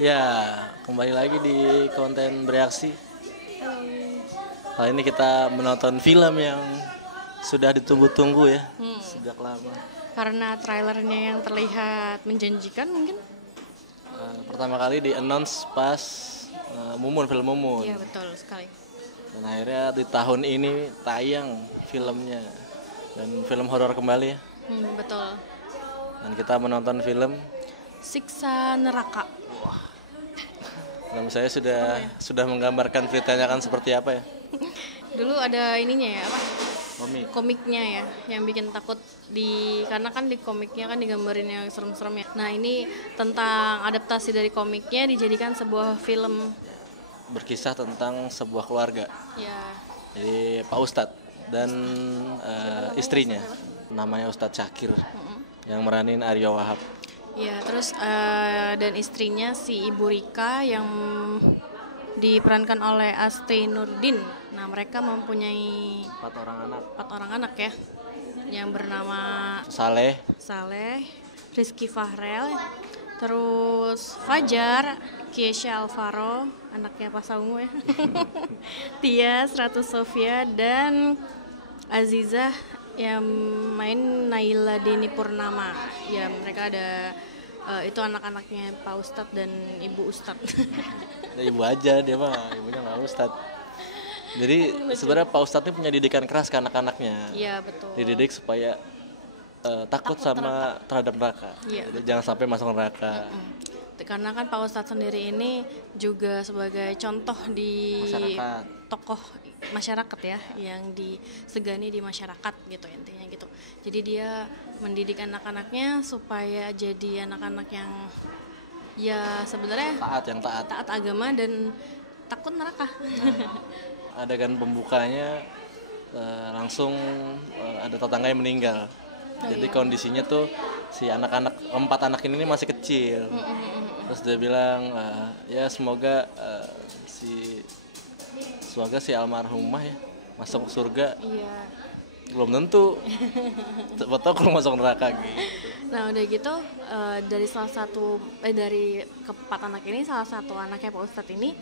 Ya, kembali lagi di konten bereaksi. Kali ini kita menonton film yang sudah ditunggu-tunggu ya, sejak lama. Karena trailernya yang terlihat menjanjikan mungkin. Pertama kali di-announce pas Mumun, film Mumun. Iya betul sekali. Dan akhirnya di tahun ini tayang filmnya. Dan film horor kembali ya. Betul. Dan kita menonton film Siksa Neraka. Film saya sudah menggambarkan ceritanya kan seperti apa ya? Dulu ada ininya ya, apa? Komiknya ya, yang bikin takut karena kan di komiknya kan digambarin yang serem-serem ya. Nah, ini tentang adaptasi dari komiknya dijadikan sebuah film. Berkisah tentang sebuah keluarga. Ya. Jadi Pak Ustadz dan istrinya, namanya Ustadz Syakir, yang meranin Aryo Wahab. Ya, terus dan istrinya si Ibu Rika yang diperankan oleh Asti Nurdin. Nah, mereka mempunyai 4 orang anak ya, yang bernama Saleh, Rizky Fahrel, terus Fajar, Kiesha Alvaro, anaknya Pak Saungu ya, Tias, Ratu Sofia, dan Azizah yang main Naila Deni Purnama. Ya, mereka ada itu anak-anaknya Pak Ustadz dan Ibu Ustadz. ya, ibu aja dia mah, ibunya nggak Ustadz. Jadi sebenarnya Pak Ustadz ini punya didikan keras ke anak-anaknya. Iya betul. Dididik supaya takut sama terhadap neraka. Iya, Jadi jangan sampai masuk neraka. Karena kan Pak Ustadz sendiri ini juga sebagai contoh di tokoh masyarakat ya, yang disegani di masyarakat gitu intinya gitu. Jadi dia mendidik anak-anaknya supaya jadi anak-anak yang ya sebenarnya taat agama dan takut neraka. Adegan pembukanya langsung ada tetangga yang meninggal. Jadi kondisinya tuh si anak-anak 4 anak ini masih kecil. Terus dia bilang ya semoga si almarhumah ya masuk surga. Iya. Belum tentu. Siapa tahu kalau masuk neraka gitu. Nah udah gitu dari ke-4 anak ini salah satu anaknya Pak Ustadz ini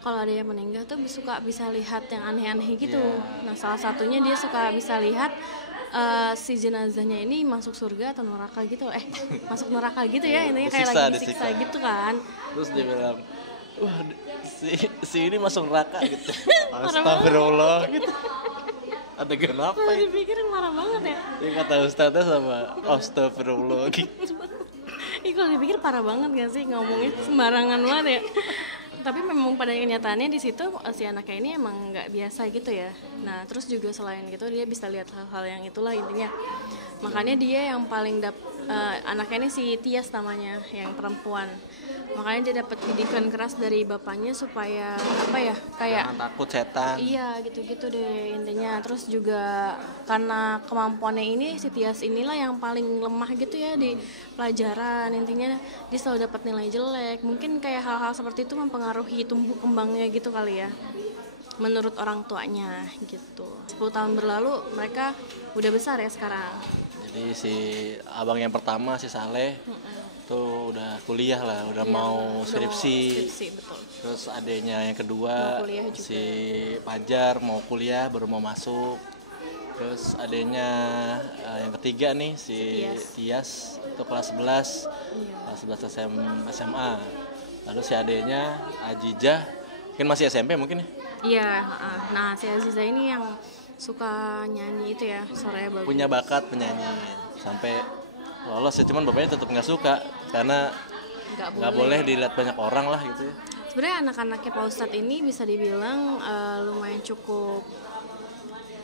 kalau ada yang meninggal tuh suka bisa lihat yang aneh-aneh gitu. Yeah. Nah salah satunya dia suka bisa lihat si jenazahnya ini masuk surga atau neraka gitu. Masuk neraka gitu ya, intinya kayak lagi disiksa gitu kan. Terus dia bilang, wah si ini masuk neraka gitu. Astagfirullah gitu. Adegan apa ya? Dipikirin marah banget ya. Dia kata ustadznya sama astagfirullah gitu. Kalau dipikir parah banget gak sih, ngomongnya sembarangan banget ya. Tapi memang pada kenyataannya di situ si anaknya ini emang nggak biasa gitu ya. Nah terus juga selain gitu dia bisa lihat hal-hal yang itulah intinya. Makanya dia yang paling anaknya ini si Tias namanya, yang perempuan. Makanya dia dapat didikan keras dari bapaknya supaya apa ya, kayak jangan takut setan. Iya gitu-gitu deh intinya. Terus juga karena kemampuannya ini si Tias inilah yang paling lemah gitu ya di pelajaran. Intinya dia selalu dapat nilai jelek. Mungkin kayak hal-hal seperti itu mempengaruhi tumbuh kembangnya gitu kali ya, menurut orang tuanya gitu. 10 tahun berlalu mereka udah besar ya sekarang. Jadi si abang yang pertama si Saleh tuh udah kuliah lah, udah mau skripsi. Betul. Terus adanya yang kedua si Fajar mau kuliah baru mau masuk. Terus adanya yang ketiga nih si Tias itu kelas 11. Kelas 11 SMA. Lalu si adenya Ajijah mungkin masih SMP mungkin ya. Iya, nah si Aziza ini yang suka nyanyi itu ya, suaranya bagus. Punya bakat penyanyi sampai lolos ya, cuman bapaknya tetap nggak suka karena nggak boleh dilihat banyak orang lah gitu ya. Sebenarnya anak-anaknya Pak Ustadz ini bisa dibilang lumayan cukup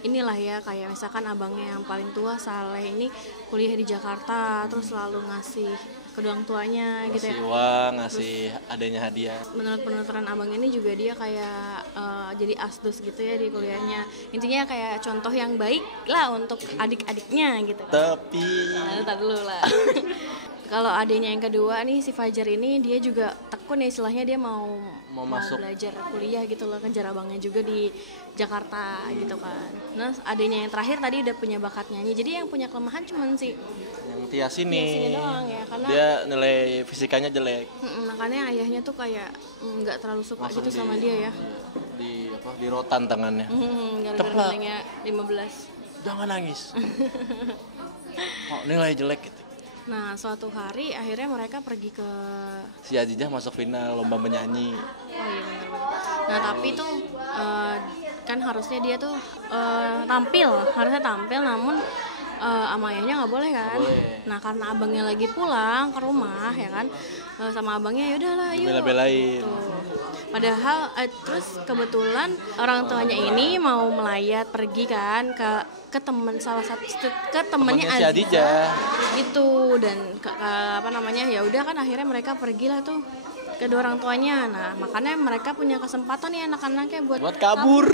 inilah ya, kayak misalkan abangnya yang paling tua Saleh ini kuliah di Jakarta, terus selalu ngasih kedua orang tuanya gitu ya. Ngasih uang, ngasih adanya hadiah. Menurut penuturan abang ini juga dia kayak jadi asdos gitu ya di kuliahnya. Intinya kayak contoh yang baik lah untuk adik-adiknya gitu. Tapi ntar dulu lah. kalau adiknya yang kedua nih si Fajar ini dia juga tekun ya, istilahnya dia mau masuk belajar kuliah gitu loh, kejar abangnya juga di Jakarta gitu kan. Nah adiknya yang terakhir tadi udah punya bakat nyanyi, jadi yang punya kelemahan cuman si yang Tias ini doang ya, karena dia nilai fisikanya jelek. Makanya ayahnya tuh kayak nggak terlalu suka Langsung gitu sama dia ya. Di rotan tangannya. Gara-gara nilainya 15. Jangan nangis. Oh, nilai jelek gitu. Nah suatu hari akhirnya mereka pergi ke Si Azizah masuk final lomba menyanyi. Oh iya benar-benar. Nah tapi tuh kan harusnya dia tuh harusnya tampil, namun sama ayahnya nggak boleh kan. Nah karena abangnya lagi pulang ke rumah ya kan, sama abangnya yaudahlah yuk. Bela-belain. Padahal terus kebetulan orang tuanya ini mau melayat pergi kan ke teman salah satu ke temannya si Azizah gitu, dan ya udah kan akhirnya mereka pergilah tuh kedua orang tuanya. Nah makanya mereka punya kesempatan nih anak-anaknya buat kabur.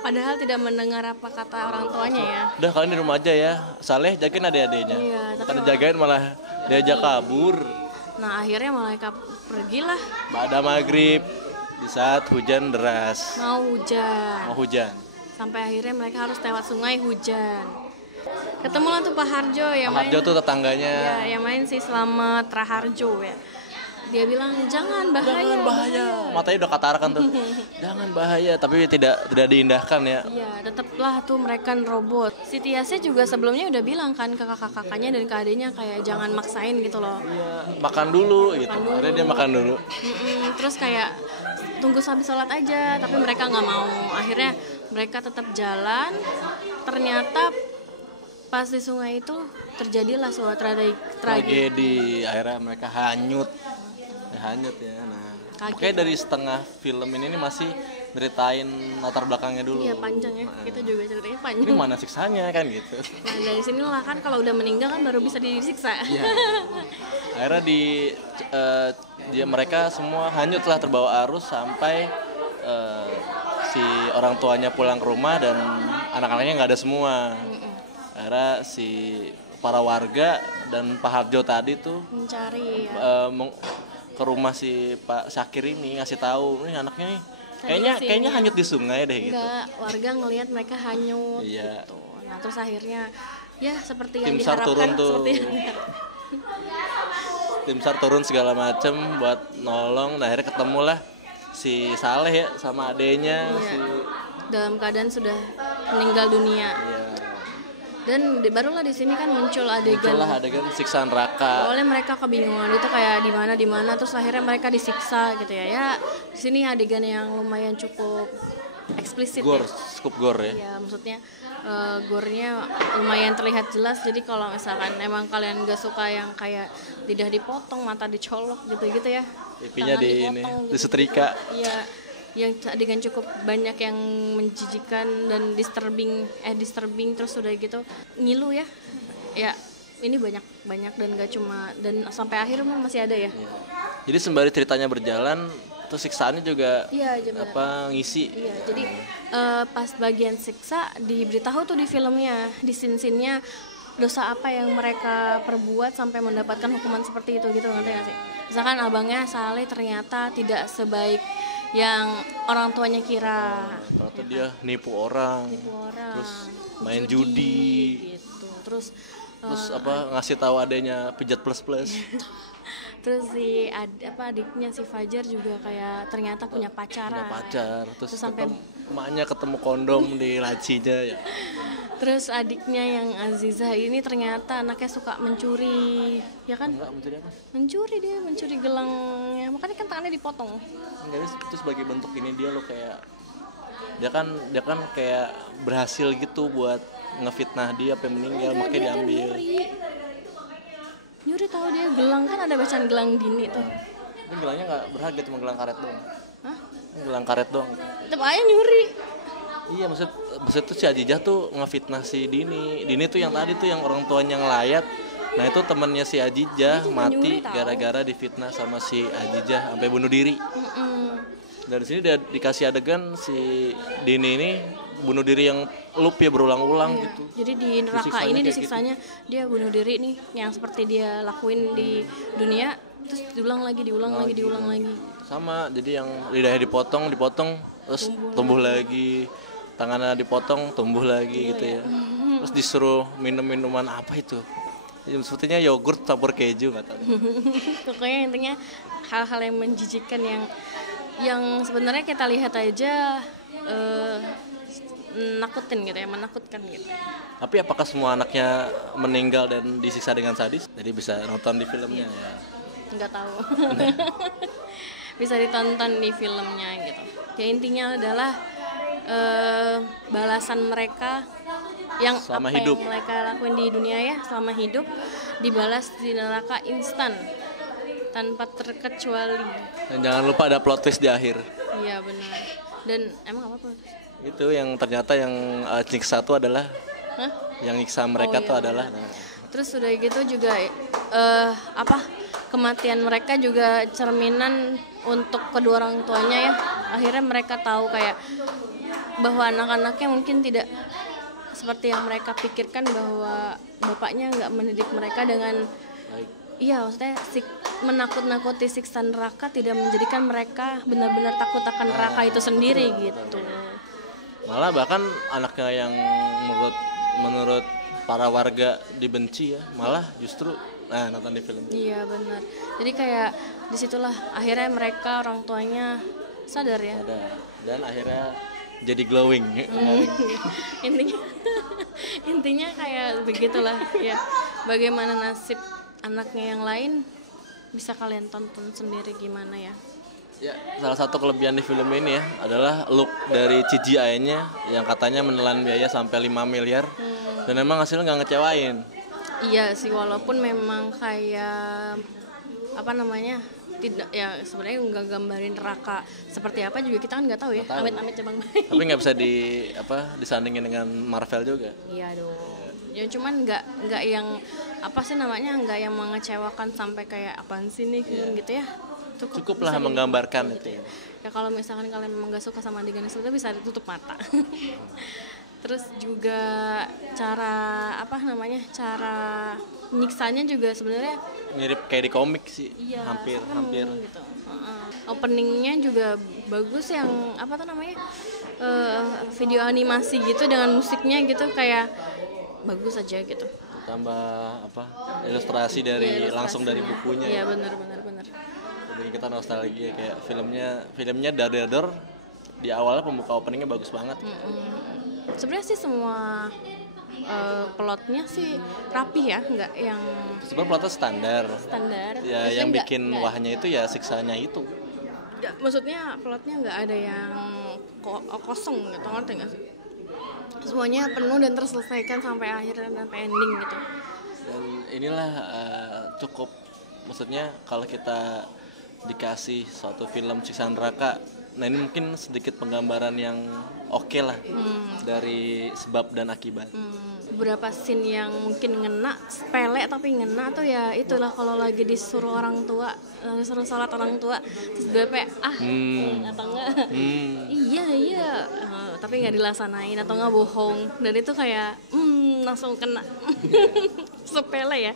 Padahal tidak mendengar apa kata orang tuanya ya. Udah kalian di rumah aja ya, Saleh jagain adik-adiknya. Iya, bukan jagain malah diajak kabur. Nah akhirnya mereka pergilah Pada maghrib di saat hujan deras. Mau hujan. Sampai akhirnya mereka harus lewat sungai hujan. Ketemulah tuh Pak Harjo yang Pak Harjo tuh tetangganya. Ya, yang main si Slamet Raharjo ya. Dia bilang jangan bahaya. Matanya udah katarakan tuh. Jangan bahaya, tapi tidak diindahkan ya. Iya, tetaplah tuh mereka robot. Si Tiasnya juga sebelumnya udah bilang kan ke kakak-kakaknya dan ke adiknya kayak jangan maksain gitu loh. Iya, makan dulu gitu. Akhirnya dia makan dulu. Terus kayak tunggu sampai sholat aja, tapi mereka nggak mau. Akhirnya mereka tetap jalan. Ternyata pas di sungai itu terjadilah suatu tragedi. Akhirnya mereka hanyut ya. Nah, makanya dari setengah film ini masih ceritain latar belakangnya dulu. Iya panjang ya, kita juga ceritanya panjang. Ini mana siksanya kan gitu. Nah dari sinilah kan kalau udah meninggal kan baru bisa disiksa. Iya. Akhirnya mereka semua hanyutlah terbawa arus sampai si orang tuanya pulang ke rumah dan anak-anaknya nggak ada semua. Akhirnya si para warga dan Pak Harjo tadi tuh mencari ke rumah si Pak Syakir ini, ngasih tahu nih anaknya nih kayaknya hanyut di sungai deh gitu. Enggak, warga ngelihat mereka hanyut gitu. Nah terus akhirnya ya seperti yang diharapkan Tim SAR turun segala macem buat nolong. Nah, akhirnya ketemulah si Saleh ya sama adenya dalam keadaan sudah meninggal dunia. Iya. Dan barulah di sini kan muncul adegan siksa neraka. Awalnya mereka kebingungan itu kayak di mana terus akhirnya mereka disiksa gitu ya. Ya di sini adegan yang lumayan cukup eksplisit cukup gore ya. Ya maksudnya gore-nya lumayan terlihat jelas. Jadi kalau misalkan emang kalian gak suka yang kayak lidah dipotong, mata dicolok gitu-gitu ya. Pipinya disetrika. Iya. Yang adegan cukup banyak yang menjijikan dan disturbing terus udah gitu ngilu ya ini banyak dan gak cuma dan sampai akhir masih ada ya. Jadi sembari ceritanya berjalan terus siksaannya juga ngisi. Iya, jadi pas bagian siksa diberitahu tuh di filmnya, di scene-nya dosa apa yang mereka perbuat sampai mendapatkan hukuman seperti itu gitu, ngerti gak sih? Misalkan abangnya Saleh ternyata tidak sebaik yang orang tuanya kira. Ternyata dia nipu orang. Terus main judi gitu. Terus ngasih tahu adanya pijat plus. Terus adiknya si Fajar juga kayak ternyata punya pacar. Terus sampai emaknya ketemu kondom di lacinya ya. Terus adiknya yang Azizah ini ternyata anaknya suka mencuri, ya kan? Enggak, mencuri apa? Mencuri gelangnya. Makanya kan tangannya dipotong. Enggak, itu sebagai bentuk ini dia lo kayak dia kan kayak berhasil gitu buat ngefitnah dia sampai meninggal, makanya diambil. Nyuri tahu dia gelang, kan ada bacaan gelang dini tuh. Ini gelangnya enggak berharga, cuma gelang karet doang. Hah? Gelang karet doang. Tetep aja nyuri. Iya, maksud tuh si Azizah tuh ngefitnah si Dini. Dini tuh yang tadi tuh yang orang tuanya ngelayat. Nah itu temannya si Azizah mati gara-gara difitnah sama si Azizah sampai bunuh diri. Dari sini dia dikasih adegan si Dini ini bunuh diri yang loop ya, berulang-ulang Iya. gitu. Jadi di neraka Disiksanya ini kayak disiksanya dia bunuh diri nih yang seperti dia lakuin di dunia, terus diulang lagi diulang lagi. Sama, jadi yang lidahnya dipotong terus tumbuh lagi, tangannya dipotong tumbuh lagi gitu ya. Terus disuruh minum minuman apa itu? Ya, sepertinya yogurt campur keju, nggak tahu. Pokoknya intinya hal-hal yang menjijikan yang sebenarnya kita lihat aja nakutin gitu ya, menakutkan gitu. Tapi apakah semua anaknya meninggal dan disiksa dengan sadis? Jadi bisa nonton di filmnya ya. Nggak tahu. Bisa ditonton di filmnya gitu. Ya intinya adalah balasan mereka yang Selama apa hidup. yang mereka lakuin di dunia ya selama hidup dibalas di neraka instan tanpa terkecuali. Dan jangan lupa ada plot twist di akhir. Iya benar. Dan emang apa? Itu yang ternyata yang nyiksa itu adalah Hah? yang nyiksa mereka tuh adalah Terus udah gitu juga kematian mereka juga cerminan untuk kedua orang tuanya ya. Akhirnya mereka tahu kayak bahwa anak-anaknya mungkin tidak seperti yang mereka pikirkan, bahwa bapaknya nggak mendidik mereka dengan baik. iya, maksudnya menakut-nakuti siksa neraka tidak menjadikan mereka benar-benar takut akan neraka itu sendiri gitu. Malah bahkan anaknya yang menurut para warga dibenci ya, malah justru nonton di film. Iya benar. Jadi kayak disitulah akhirnya mereka orang tuanya sadar ya. Dan akhirnya jadi glowing. Intinya kayak begitulah ya. Bagaimana nasib anaknya yang lain bisa kalian tonton sendiri gimana ya. Ya, salah satu kelebihan di film ini ya adalah look dari CGI-nya yang katanya menelan biaya sampai 5 miliar. Dan emang hasilnya nggak ngecewain. Iya sih, walaupun memang kayak tidak ya, sebenarnya nggak gambarin neraka seperti apa juga kita kan nggak tahu ya. Amit-amit ya Bang. Tapi nggak bisa disandingin dengan Marvel juga. Iya dong. Ya cuman nggak yang nggak yang mengecewakan sampai kayak apaan sih nih film gitu ya. Cukuplah menggambarkan itu. Ya kalau misalkan kalian memang nggak suka sama adegan itu bisa ditutup mata. Terus juga cara nyiksanya juga sebenarnya Mirip kayak di komik sih. iya, hampir gitu. Openingnya juga bagus yang video animasi gitu dengan musiknya gitu kayak bagus aja gitu. Tambah ilustrasi langsung dari bukunya. Iya benar. Jadi kita nostalgia kayak filmnya Daredevil di awalnya pembuka openingnya bagus banget. Sebenarnya sih semua plotnya sih rapi ya, nggak yang Sebenarnya plotnya standar. Ya, Maksudnya yang bikin wahnya itu ya siksanya itu. Maksudnya plotnya nggak ada yang kosong gitu, ngerti nggak sih? Semuanya penuh dan terselesaikan sampai akhir dan sampai ending gitu. Dan inilah cukup, maksudnya kalau kita dikasih suatu film siksa neraka, nah ini mungkin sedikit penggambaran yang oke lah dari sebab dan akibat. Beberapa scene yang mungkin ngena, sepele tapi ngena tuh ya itulah kalau lagi disuruh orang tua, disuruh sholat orang tua, terus gue atau enggak iya tapi nggak dilaksanain atau nggak bohong, dan itu kayak langsung kena. sepele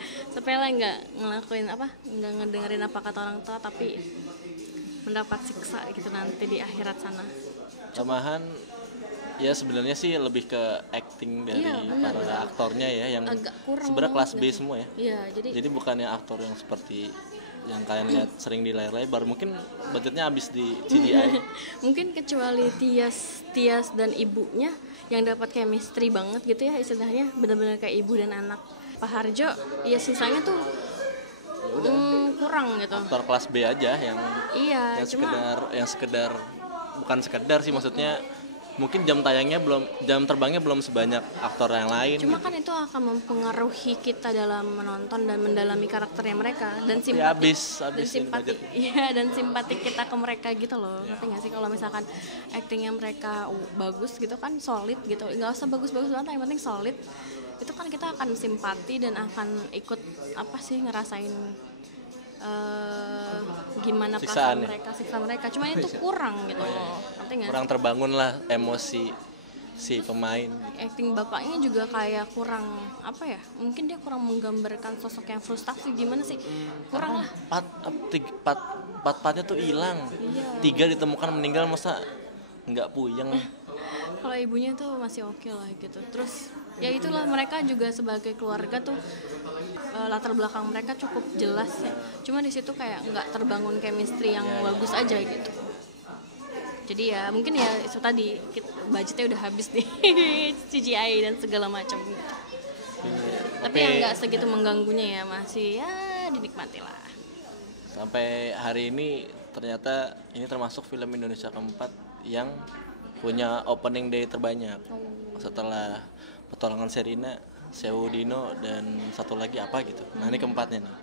nggak ngelakuin nggak ngedengerin apa kata orang tua tapi mendapat siksa gitu nanti di akhirat sana. Tambahan ya sebenarnya sih lebih ke acting dari para aktornya ya yang sebenarnya kelas B semua ya. Iya, jadi bukannya aktor yang seperti yang kalian lihat sering di layar lebar, mungkin budgetnya habis di CGI. Mungkin kecuali Tias dan ibunya yang dapat chemistry banget gitu ya, istilahnya benar-benar kayak ibu dan anak. Pak Harjo ya sisanya tuh kurang gitu. Aktor kelas B aja yang sekedar bukan sekedar sih, maksudnya mungkin jam terbangnya belum sebanyak aktor yang lain. Cuma kan itu akan mempengaruhi kita dalam menonton dan mendalami karakternya mereka dan simpati kita ke mereka gitu loh. Ngerti nggak sih, kalau misalkan actingnya mereka bagus gitu kan, solid gitu, nggak usah bagus-bagus banget, yang penting solid, itu kan kita akan simpati dan akan ikut ngerasain gimana perasaan siksa mereka. Cuma itu kurang gitu loh. Kurang terbangun lah emosi si pemain. Acting bapaknya juga kayak kurang apa ya? Mungkin dia kurang menggambarkan sosok yang frustasi gimana sih? Kurang lah. Part-partnya tuh hilang. Iya. 3 ditemukan meninggal, masa nggak puyeng. Kalau ibunya tuh masih oke lah gitu. Terus ya itulah, mereka juga sebagai keluarga tuh latar belakang mereka cukup jelas ya. Cuma di situ kayak nggak terbangun chemistry yang bagus aja gitu. Jadi ya mungkin ya itu tadi budgetnya udah habis nih CGI dan segala macam gitu. Tapi yang nggak segitu mengganggunya ya, masih ya dinikmati lah. Sampai hari ini ternyata ini termasuk film Indonesia keempat yang punya opening day terbanyak. Setelah Petualangan Sherina, Sewu Dino, dan satu lagi apa gitu. Nah ini keempatnya nih.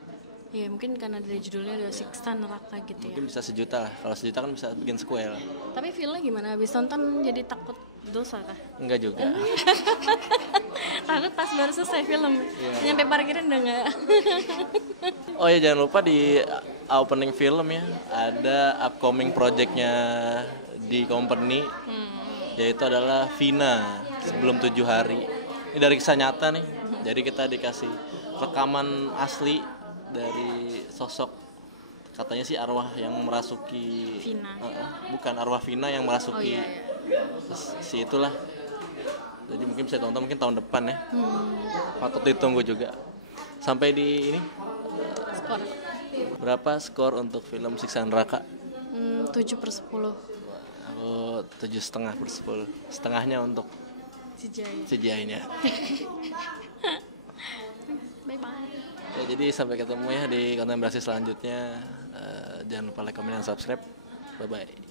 Ya mungkin karena dari judulnya ada Siksa Neraka gitu ya. Mungkin bisa 1 juta lah. Kalau 1 juta kan bisa bikin sequel. Tapi feelnya gimana? Habis nonton jadi takut dosa kah? Enggak juga. Takut pas baru selesai film. Nyampe parkiran udah enggak. Oh ya, jangan lupa di opening film ya ada upcoming projectnya di company, yaitu adalah Vina sebelum 7 hari. Ini dari kisah nyata nih. Jadi kita dikasih rekaman asli dari sosok, katanya sih arwah yang merasuki Vina. Bukan arwah Vina yang merasuki si itulah. Jadi mungkin bisa tonton mungkin tahun depan ya. Patut ditunggu juga. Sampai di ini Skor. berapa skor untuk film Siksa Neraka? 7/10. Aku 7,5/10. Setengahnya untuk CGI-nya. Bye-bye. Ya, jadi sampai ketemu ya di konten berhasil selanjutnya. Jangan lupa like, comment, dan subscribe. Bye-bye.